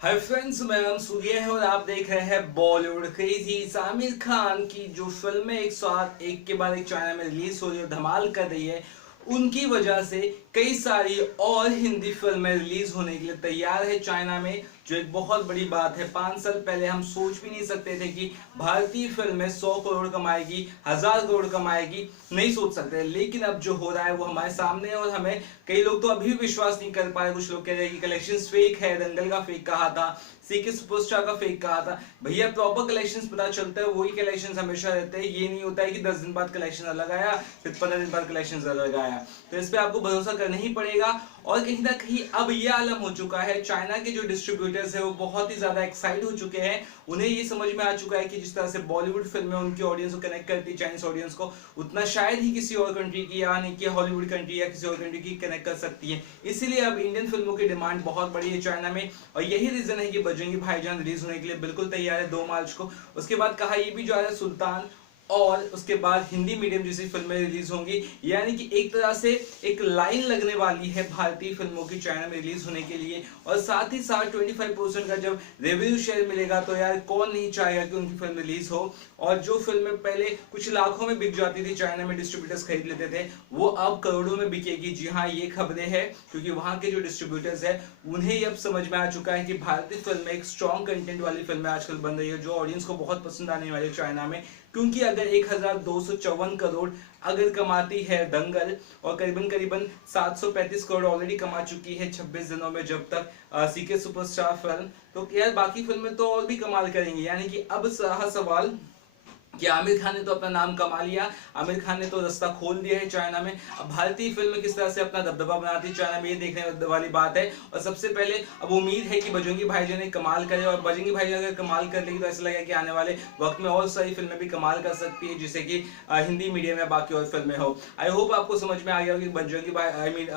Hi friends, मैं नाम सूर्य है और आप देख रहे हैं बॉलीवुड क्रेजी। आमिर खान की जो फिल्में एक साथ एक के बाद एक चाइना में रिलीज हो रही है और धमाल कर रही है, उनकी वजह से कई सारी और हिंदी फिल्में रिलीज होने के लिए तैयार है चाइना में, जो एक बहुत बड़ी बात है। 5 साल पहले हम सोच भी नहीं सकते थे कि भारतीय फिल्में 100 करोड़ कमाएगी, 1000 करोड़ कमाएगी, नहीं सोच सकते। लेकिन अब जो हो रहा है वो हमारे सामने है और हमें कई लोग तो अभी भी विश्वास नहीं कर पा रहे। कुछ लोग कह रहे हैं कि कलेक्शंस फेक है, दंगल का फेक कहा था, सीके सुपरस्टार का फेक कहा था। भैया प्रॉपर कलेक्शंस पता चलता है, वही कलेक्शंस हमेशा रहते हैं। ये नहीं होता है कि 10 दिन बाद कलेक्शन अलग आया, फिर 15 दिन बाद कलेक्शंस अलग आया। तो इस पे आपको भरोसा करना ही पड़ेगा। और कहीं ना कहीं अब ये आलम हो चुका है, चाइना के जो डिस्ट्रीब्यूटर्स है वो बहुत ही ज्यादा एक्साइट हो चुके हैं। उन्हें ये समझ में आ चुका है कि जिस तरह से बॉलीवुड फिल्में उनकी ऑडियंस को कनेक्ट करती है, चाइनीज ऑडियंस को, उतना शायद ही किसी और कंट्री की, यानी कि हॉलीवुड कंट्री या किसी और कंट्री की कनेक्ट कर सकती है। इसीलिए अब इंडियन फिल्मों की डिमांड बहुत बड़ी है चाइना में। और यही रीजन है कि बजरंगी भाईजान रिलीज होने के लिए बिल्कुल तैयार है 2 मार्च को। उसके बाद कहा यह भी जा रहा है सुल्तान, और उसके बाद हिंदी मीडियम जैसी फिल्में रिलीज होंगी। यानी कि एक तरह से एक लाइन लगने वाली है भारतीय फिल्मों की चाइना में रिलीज होने के लिए। और साथ ही साथ 25% का जब रेवेन्यू शेयर मिलेगा तो यार कौन नहीं चाहेगा कि उनकी फिल्म रिलीज हो। और जो फिल्में पहले कुछ लाखों में बिक जाती थी, चाइना में डिस्ट्रीब्यूटर्स खरीद लेते थे, वो अब करोड़ों में बिकेगी। जी हाँ, ये खबरें हैं, क्योंकि वहां के जो डिस्ट्रीब्यूटर्स है उन्हें अब समझ में आ चुका है कि भारतीय फिल्में एक स्ट्रॉन्ग कंटेंट वाली फिल्में आजकल बन रही है, जो ऑडियंस को बहुत पसंद आने वाली है चाइना में। क्योंकि अगर 1254 करोड़ अगर कमाती है दंगल, और करीबन करीबन 735 करोड़ ऑलरेडी कमा चुकी है 26 दिनों में जब तक सीके सुपरस्टार फिल्म, तो यार बाकी फिल्में तो और भी कमाल करेंगी। यानी कि अब रहा सवाल कि आमिर खान ने तो अपना नाम कमा लिया, आमिर खान ने तो रास्ता खोल दिया है चाइना में। अब भारतीय फिल्म किस तरह से अपना दबदबा बनाती है चाइना में, ये देखने वाली बात है। और सबसे पहले अब उम्मीद है कि बजरंगी भाईजान ने कमाल करे, और बजरंगी भाईजान अगर कमाल कर लेगी तो ऐसा लगेगा कि आने वाले वक्त में और सारी फिल्में भी कमाल कर सकती है, जिससे कि हिंदी मीडियम या बाकी और फिल्में हो। आई होप आपको समझ में आ गया कि बजरंगी भाई आई मीन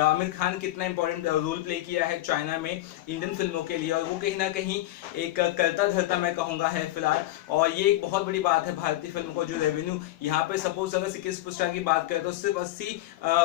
आमिर खान कितना इंपॉर्टेंट रोल प्ले किया है चाइना में इंडियन फिल्मों के लिए। और वो कहीं ना कहीं एक करता धरता मैं कहूँगा है फिलहाल। और ये एक बहुत बड़ी बात है भारतीय फिल्म को, जो रेवेन्यू यहाँ पे सपोज अगर सिक्के सुपरस्टार की बात करें तो सिर्फ 80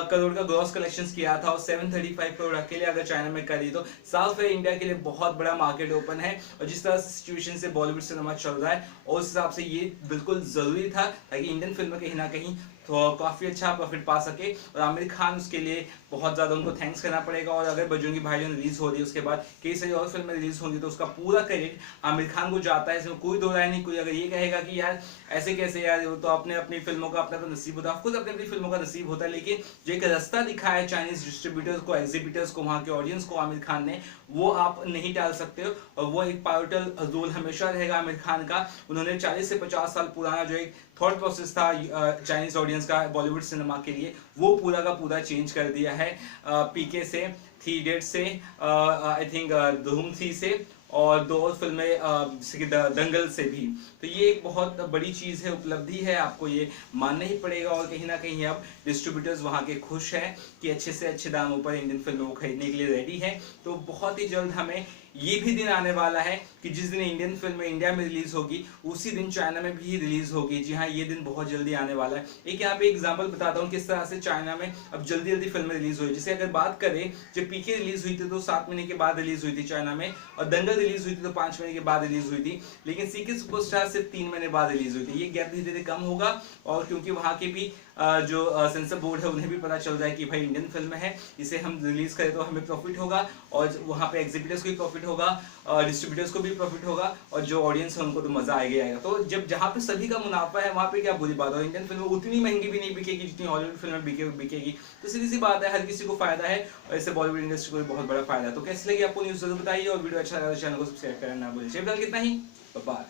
करोड़ का ग्रॉस कलेक्शंस किया था, और 735 करोड़ अकेले अगर चाइना में करी तो साफ है इंडिया के लिए बहुत बड़ा मार्केट ओपन है। और जिस तरह से सिचुएशन से बॉलीवुड सिनेमा चल रहा है, और उस हिसाब से ये बिल्कुल जरूरी था, ताकि इंडियन फिल्म कहीं ना कहीं तो काफी अच्छा प्रॉफिट पा सके। और आमिर खान उसके लिए बहुत ज्यादा उनको थैंक्स करना पड़ेगा। और अगर बजरंगी भाईजान रिलीज हो रही है, उसके बाद कई सारी और फिल्में रिलीज होंगी, तो उसका पूरा क्रेडिट आमिर खान को जाता है, इसमें कोई दो राय नहीं। कोई अगर ये कहेगा कि यार ऐसे कैसे, यार वो तो अपने अपनी फिल्मों का अपना नसीब होता है, खुद अपनी अपनी फिल्मों का नसीब होता है, लेकिन जो एक रास्ता दिखाया है चाइनीज डिस्ट्रीब्यूटर्स को, एग्जीबिटर्स को, वहां के ऑडियंस को आमिर खान ने, वो आप नहीं टाल सकते हो। और वो एक पाइवटल रोल हमेशा रहेगा आमिर खान का। उन्होंने 40 से 50 साल पुराना जो एक थॉट प्रोसेस था चाइनीज ऑडियंस का बॉलीवुड सिनेमा के लिए, वो पूरा का पूरा चेंज कर दिया है। पीके से, थ्री इडियट्स से, आई थिंक धूम 3 से, और 2 और फिल्में दंगल से भी। तो ये एक बहुत बड़ी चीज है, उपलब्धि है, आपको ये मानना ही पड़ेगा। और कहीं ना कहीं अब डिस्ट्रीब्यूटर्स वहां के खुश हैं कि अच्छे से अच्छे दामों पर इंडियन फिल्मों को खरीदने के लिए रेडी है। तो बहुत ही जल्द हमें ये भी दिन आने वाला है कि जिस दिन इंडियन फिल्म इंडिया में रिलीज होगी, उसी दिन चाइना में भी रिलीज होगी। जी हाँ, ये दिन बहुत जल्दी आने वाला है। एक यहाँ पे एग्जांपल बताता हूँ किस तरह से चाइना में अब जल्दी जल्दी फिल्में रिलीज हुई। जैसे अगर बात करें, जब पीके रिलीज हुई थी तो 7 महीने के बाद रिलीज हुई थी चाइना में, और दंगल रिलीज हुई थी तो 5 महीने के बाद रिलीज हुई थी। लेकिन सीके सुपरस्टार सिर्फ 3 महीने बाद रिलीज हुई थी। ये गैप धीरे धीरे कम होगा, और क्योंकि वहां के भी जो सेंसर बोर्ड है उन्हें भी पता चल रहा है कि भाई इंडियन फिल्म है, इसे हम रिलीज करें तो हमें प्रॉफिट होगा, और वहां पे एग्जीबिटर्स को भी प्रॉफिट होगा, डिस्ट्रीब्यूटर्स को भी प्रॉफिट होगा, और जो ऑडियंस है उनको तो मजा आएगा। तो जब जहां पे सभी का मुनाफा है, वहां पे क्या बुरी बात है। इंडियन फिल्म उतनी महंगी भी नहीं बिकेगी जितनी हॉलीवुड फिल्में बिकेगी। तो सीधी सी बात है, हर किसी को फायदा है, और इससे बॉलीवुड इंडस्ट्री को भी बहुत बड़ा फायदा है। तो कैसे लगी आपको न्यूज जरूर बताइए, और वीडियो अच्छा लगा तो चैनल को सब्सक्राइब करना ना भूलिए। कितना ही बाय।